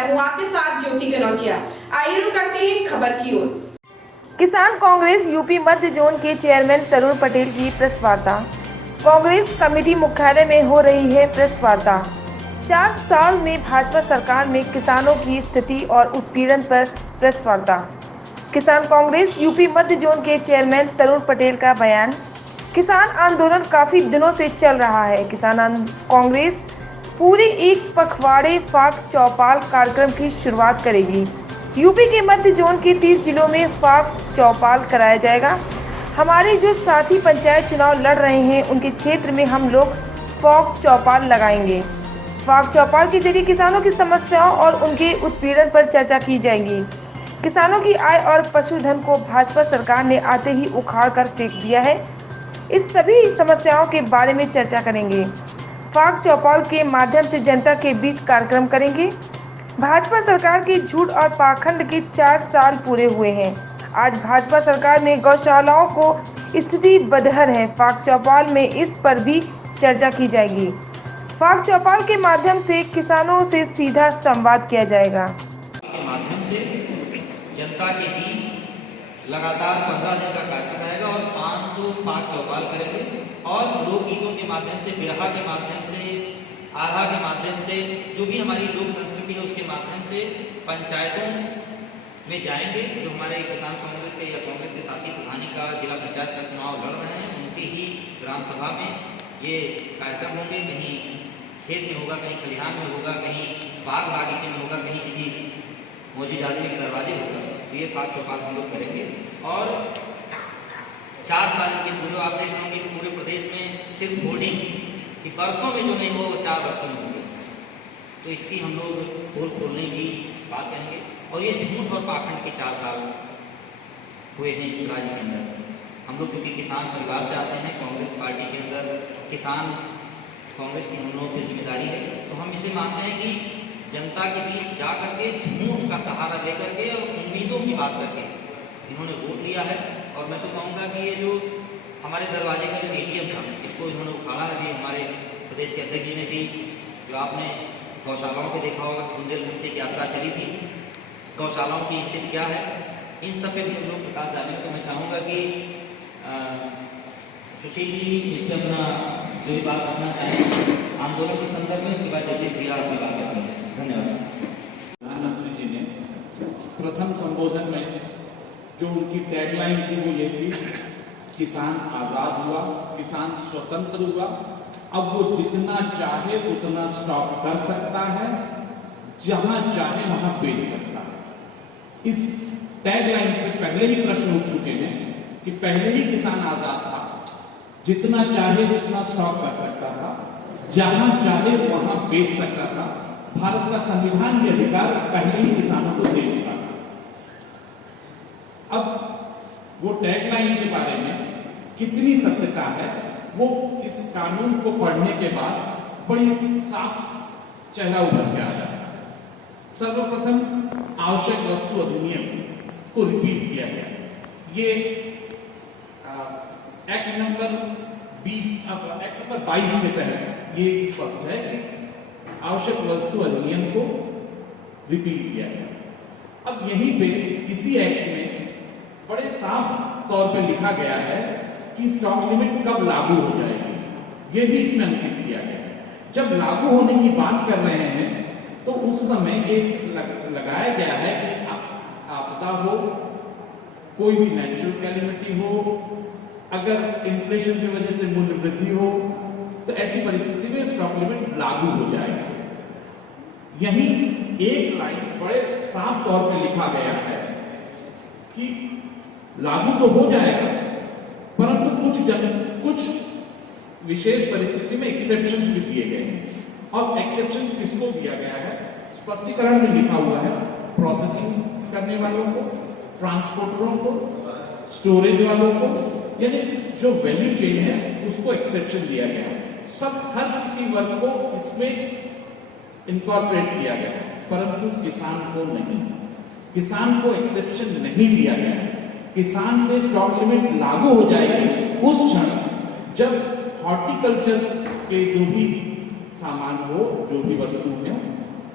मैं हूं आपके साथ ज्योति कनौजिया। आइए रुक करते हैं खबर की ओर। किसान कांग्रेस यूपी मध्य जोन के चेयरमैन तरुण पटेल की प्रेस वार्ता। कांग्रेस कमेटी मुख्यालय में हो रही है प्रेस वार्ता। 4 साल में भाजपा सरकार में किसानों की स्थिति और उत्पीड़न पर प्रेस वार्ता। किसान कांग्रेस यूपी मध्य जोन के चेयरमैन तरुण पटेल का बयान। किसान आंदोलन काफी दिनों से चल रहा है। कांग्रेस पूरे एक पखवाड़े फाक चौपाल कार्यक्रम की शुरुआत करेगी। यूपी के मध्य जोन के 30 जिलों में फाक चौपाल कराया जाएगा। हमारे जो साथी पंचायत चुनाव लड़ रहे हैं उनके क्षेत्र में हम लोग फाक चौपाल लगाएंगे। फाक चौपाल के जरिए किसानों की समस्याओं और उनके उत्पीड़न पर चर्चा की जाएगी। किसानों की आय और पशुधन को भाजपा सरकार ने आते ही उखाड़ कर फेंक दिया है। इस सभी समस्याओं के बारे में चर्चा करेंगे। फाक चौपाल के माध्यम से जनता के बीच कार्यक्रम करेंगे। भाजपा सरकार के झूठ और पाखंड के 4 साल पूरे हुए हैं। आज भाजपा सरकार में गौशालाओं को स्थिति बदहर है। फाक चौपाल में इस पर भी चर्चा की जाएगी। फाक चौपाल के माध्यम से किसानों से सीधा संवाद किया जाएगा। के माध्यम से जनता के बीच लगातार 15 दिन का कार्यक्रम रहेगा और 500 फाक चौपाल करेंगे और लोकगीतों के माध्यम से, बिरहा के माध्यम से, आल्हा के माध्यम से, जो भी हमारी लोक संस्कृति है उसके माध्यम से पंचायतों में जाएंगे। जो हमारे किसान कांग्रेस के या कांग्रेस के साथी प्रधानी का जिला पंचायत का चुनाव लड़ रहे हैं उनके ही ग्राम सभा में ये कार्यक्रम होंगे। कहीं खेत में होगा, कहीं खलिहान में होगा, कहीं बाग बागीचे में होगा, कहीं किसी मौजूद आदमी के दरवाजे होगा। तो ये फाक चौपाल हम लोग करेंगे और 4 साल के पूर्व आप देख होंगे पूरे प्रदेश में सिर्फ होर्डिंग कि वर्षों में जो नहीं हो वो 4 वर्षों में होंगे। तो इसकी हम लोग पोल खोलने की बात करेंगे और ये झूठ और पाखंड के 4 साल हुए हैं इस राज्य के अंदर। हम लोग क्योंकि किसान परिवार से आते हैं, कांग्रेस पार्टी के अंदर किसान कांग्रेस की हम लोगों की जिम्मेदारी है, तो हम इसे मानते हैं कि जनता के बीच जा करके झूठ का सहारा लेकर के और उम्मीदों की बात करके इन्होंने वोट दिया है। और मैं तो कहूँगा कि ये जो हमारे दरवाजे का जो एटीएम था इसको इन्होंने उखाड़ा है। ये हमारे प्रदेश के अध्यक्ष जी ने भी, जो आपने गौशालाओं पे देखा होगा, बुंदेलखंड से एक यात्रा चली थी, गौशालाओं की स्थिति क्या है, इन सब पे भी हम लोग प्रकाश डालेंगे। तो मैं चाहूँगा कि सुशील जी इस पर अपना जो भी बात करना चाहें आंदोलन के संदर्भ में, उसके बाद जैसे प्रिया अपनी बात करते हैं। धन्यवाद। प्रधानमंत्री जी ने प्रथम संबोधन में जो उनकी टैगलाइन थी वो ये थी, किसान आज़ाद हुआ, किसान स्वतंत्र हुआ, अब वो जितना चाहे उतना स्टॉक कर सकता है, जहां चाहे वहां बेच सकता है। इस टैगलाइन पे पहले ही प्रश्न उठ चुके हैं कि पहले ही किसान आज़ाद था, जितना चाहे उतना स्टॉक कर सकता था, जहां चाहे वहां बेच सकता था। भारत का संविधान के अधिकार पहले ही किसानों को दे चुका था। अब वो टैगलाइन के बारे में कितनी सत्यता है वो इस कानून को पढ़ने के बाद बड़ी साफ चेहरा उभर के आ जाता है। सर्वप्रथम आवश्यक वस्तु अधिनियम को रिपील किया गया। ये एक्ट नंबर 22 के तहत ये स्पष्ट है कि आवश्यक वस्तु अधिनियम को रिपील किया गया। अब यहीं पे इसी एक्ट में बड़े साफ तौर पे लिखा गया है कि स्टॉक लिमिट कब लागू हो जाएगी, ये भी इसमें अंकित किया गया है। जब लागू होने की बात कर रहे हैं तो उस समय ये लगाया गया है कि आपदा हो, कोई भी नेचुरल कैलेमिटी हो, अगर इन्फ्लेशन की वजह से मूल्य वृद्धि हो, तो ऐसी परिस्थिति में स्टॉक लिमिट लागू हो जाएगा। यही एक लाइन बड़े साफ तौर पे लिखा गया है कि लागू तो हो जाएगा, परंतु कुछ विशेष परिस्थिति में एक्सेप्शंस भी दिए गए हैं। और एक्सेप्शंस किसको दिया गया है, स्पष्टीकरण में लिखा हुआ है, प्रोसेसिंग करने वालों को, ट्रांसपोर्टरों को, स्टोरेज वालों को, यानी जो वैल्यू चेन है उसको एक्सेप्शन दिया गया है। सब हर किसी वर्ग को इसमें इनकॉर्पोरेट किया गया है, परंतु किसान को नहीं। किसान को एक्सेप्शन नहीं दिया गया। किसान पे स्टॉक लिमिट लागू हो जाएगी उस क्षण जब हॉर्टिकल्चर के जो भी सामान हो, जो भी वस्तु है,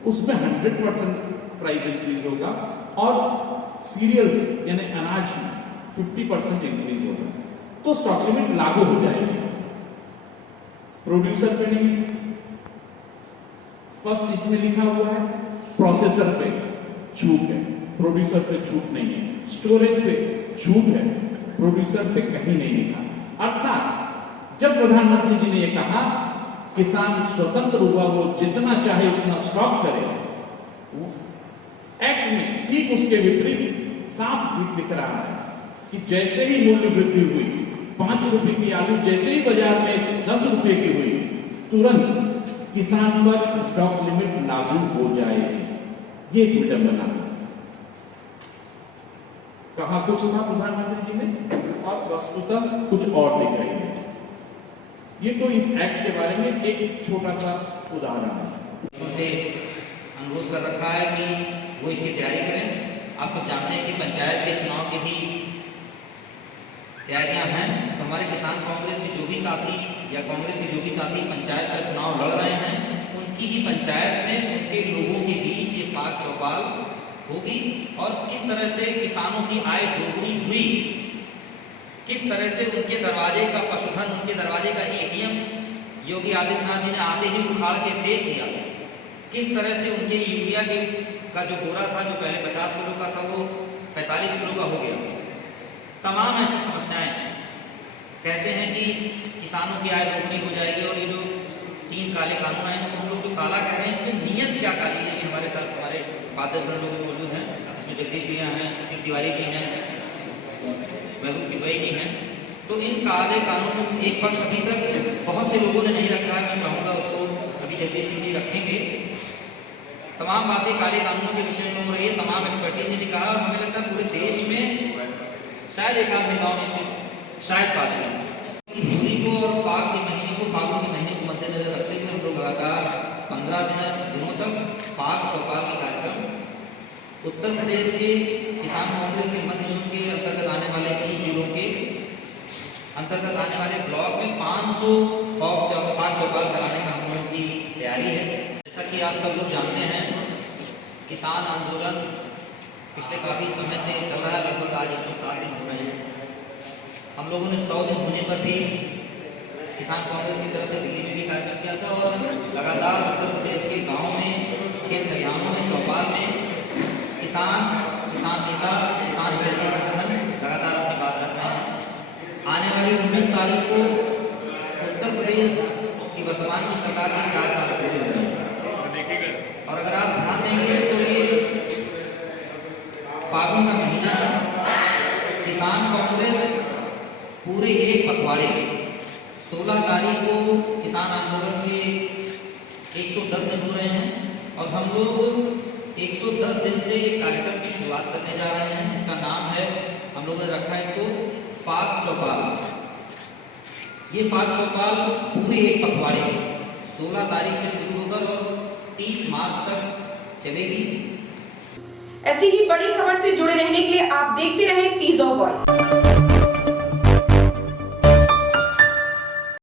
उसमें 100% प्राइस इंक्रीज होगा और सीरियल्स यानी अनाज में 50% इंक्रीज होगा, तो स्टॉक लिमिट लागू हो जाएगी। प्रोड्यूसर पे नहीं, स्पष्ट इसमें लिखा हुआ है, प्रोसेसर पे छूट है, प्रोड्यूसर पे छूट नहीं है, स्टोरेज पे छूट है, प्रोड्यूसर पे कहीं नहीं लिखा। अर्थात जब प्रधानमंत्री जी ने यह कहा किसान स्वतंत्र हुआ, वो जितना चाहे उतना स्टॉक करे, एक्ट में ठीक उसके विपरीत साफ लिख रहा है कि जैसे ही मूल्य वृद्धि हुई, 5 रुपए की आलू जैसे ही बाजार में 10 रुपए की हुई, तुरंत किसान पर स्टॉक लिमिट लागू हो जाएगी। ये एक विडंबना कहा कुछ था प्रधानमंत्री जी ने और वस्तुतः कुछ और दिख रही है। ये तो इस एक्ट के बारे में एक छोटा सा उदाहरण है। उनसे अनुरोध कर रखा है कि वो इसकी तैयारी करें। आप सब जानते हैं कि पंचायत के चुनाव की भी तैयारियां हैं, तो हमारे किसान कांग्रेस के जो भी साथी या कांग्रेस के जो भी साथी पंचायत का चुनाव लड़ रहे हैं, उनकी ही पंचायत में उनके लोगों के बीच ये पाक चौपाल होगी और किस तरह से किसानों की आय दोगुनी हुई, किस तरह से उनके दरवाजे का पशुधन, उनके दरवाजे का ATM योगी आदित्यनाथ जी ने आते ही उखाड़ के फेंक दिया, किस तरह से उनके यूरिया का जो बोरा था, जो पहले 50 किलो का था, वो 45 किलो का हो गया। तमाम ऐसी समस्याएं कहते हैं कि किसानों की आय दोगुनी हो जाएगी। और ये जो 3 काले कानून आए, तो हम लोग जो काला कह रहे हैं, इसमें नीयत क्या काली है? हमारे साथ हमारे बादल लोग मौजूद हैं, इसमें जगदीश भैया हैं, सुशील तिवारी जी हैं, महबूब तिवारी जी हैं। तो इन काले कानून एक पक्ष अभी तक बहुत से लोगों ने नहीं रखा, मैं चाहूँगा उसको अभी जगदीश सिंह जी रखेंगे। तमाम बातें काले कानूनों के विषय में हो रही है, तमाम एक्सपर्टीज ने भी कहा, और हमें लगता है पूरे देश में शायद एक आध नेताओं ने इसमें शायद बात की। होली को और फाग के महीने को, फागुन के महीने को मद्देनजर रखते हुए हम लोग लगातार 15 दिनों तक फाग चौपाल के कार्यक्रम उत्तर प्रदेश के किसान कांग्रेस के मध्य जोन के अंतर्गत आने वाले 30 जिलों के अंतर्गत आने वाले ब्लॉक में 500 फाग चौपाल कराने का हम लोगों की तैयारी है। जैसा कि आप सब लोग जानते हैं, किसान आंदोलन पिछले काफ़ी समय से चल रहा है, लगभग आज 107 दिन समय है। हम लोगों ने 100 दिन होने पर भी किसान कांग्रेस की तरफ से दिल्ली में भी कार्यक्रम किया था और लगातार उत्तर प्रदेश के गाँव में, खेत खलिहानों में, चौपाल में किसान नेता, किसान हितैषी संगठन लगातार अपनी बात रख रहे हैं। आने वाली 19 तारीख को उत्तर प्रदेश की वर्तमान की सरकार के 4 साल पूरे हो रहे हैं। और अगर आप ध्यान देंगे तो ये फागुन का महीना है। किसान कांग्रेस पूरे एक पखवाड़े 16 तारीख को किसान आंदोलन के 110 दिन हो रहे हैं और हम लोग 110 दिन से एक कार्यक्रम की शुरुआत करने जा रहे हैं, जिसका नाम है, हम लोगों ने रखा है इसको फाग चौपाल। ये फाग चौपाल पूरे एक पखवाड़े 16 तारीख से शुरू होकर और 30 मार्च तक चलेगी। ऐसी ही बड़ी खबर से जुड़े रहने के लिए आप देखते रहें पीस ऑफ वॉइस।